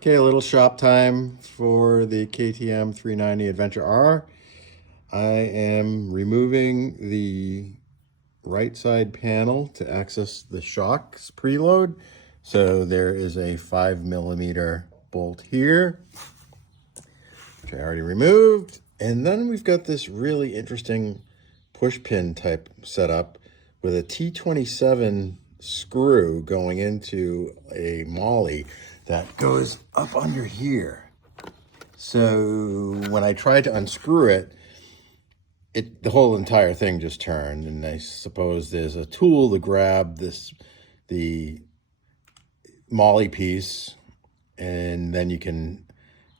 Okay, a little shop time for the KTM 390 Adventure R. I am removing the right side panel to access the shocks preload. So there is a 5mm bolt here, which I already removed. And then we've got this really interesting push pin type setup with a T27 screw going into a molly that goes up under here. So when I tried to unscrew it, the whole entire thing just turned, and I suppose there's a tool to grab the molly piece, and then you can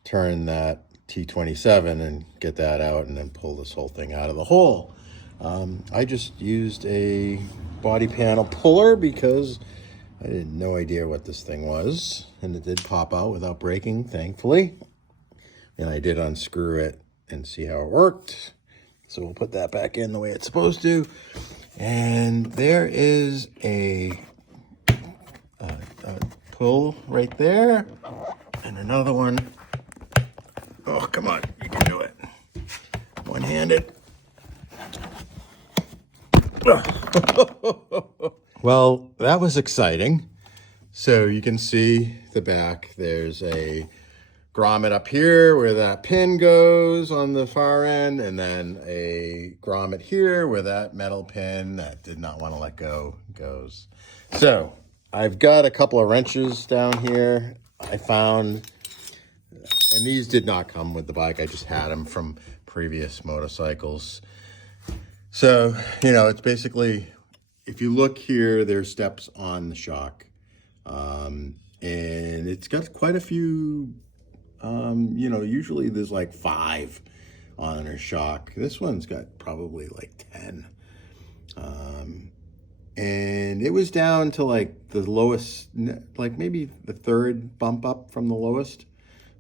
turn that T27 and get that out and then pull this whole thing out of the hole. I just used a body panel puller because I had no idea what this thing was, and it did pop out without breaking, thankfully. And I did unscrew it and see how it worked. So we'll put that back in the way it's supposed to. And there is a pull right there, and another one. Oh, come on, you can do it. One-handed. Well, that was exciting. So you can see the back. There's a grommet up here where that pin goes on the far end, and then a grommet here where that metal pin that did not want to let go goes. So I've got a couple of wrenches down here I found, and these did not come with the bike. I just had them from previous motorcycles. So, you know, it's basically, if you look here, there's steps on the shock. And it's got quite a few, you know, usually there's like 5 on a shock. This one's got probably like 10. And it was down to like the lowest, like maybe the 3rd bump up from the lowest.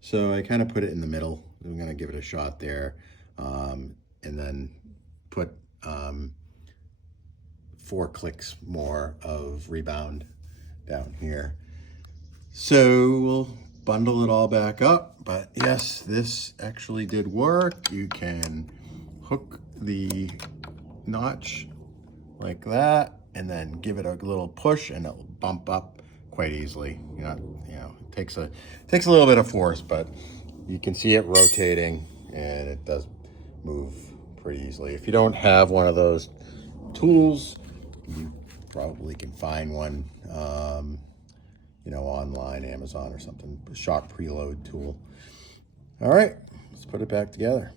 So I kind of put it in the middle. I'm going to give it a shot there. And then put 4 clicks more of rebound down here. So we'll bundle it all back up. But yes, this actually did work. You can hook the notch like that and then give it a little push and it'll bump up quite easily. You know, it takes a little bit of force, but you can see it rotating and it does move pretty easily. If you don't have one of those tools, you probably can find one, you know, online, Amazon or something, shock preload tool. All right, let's put it back together.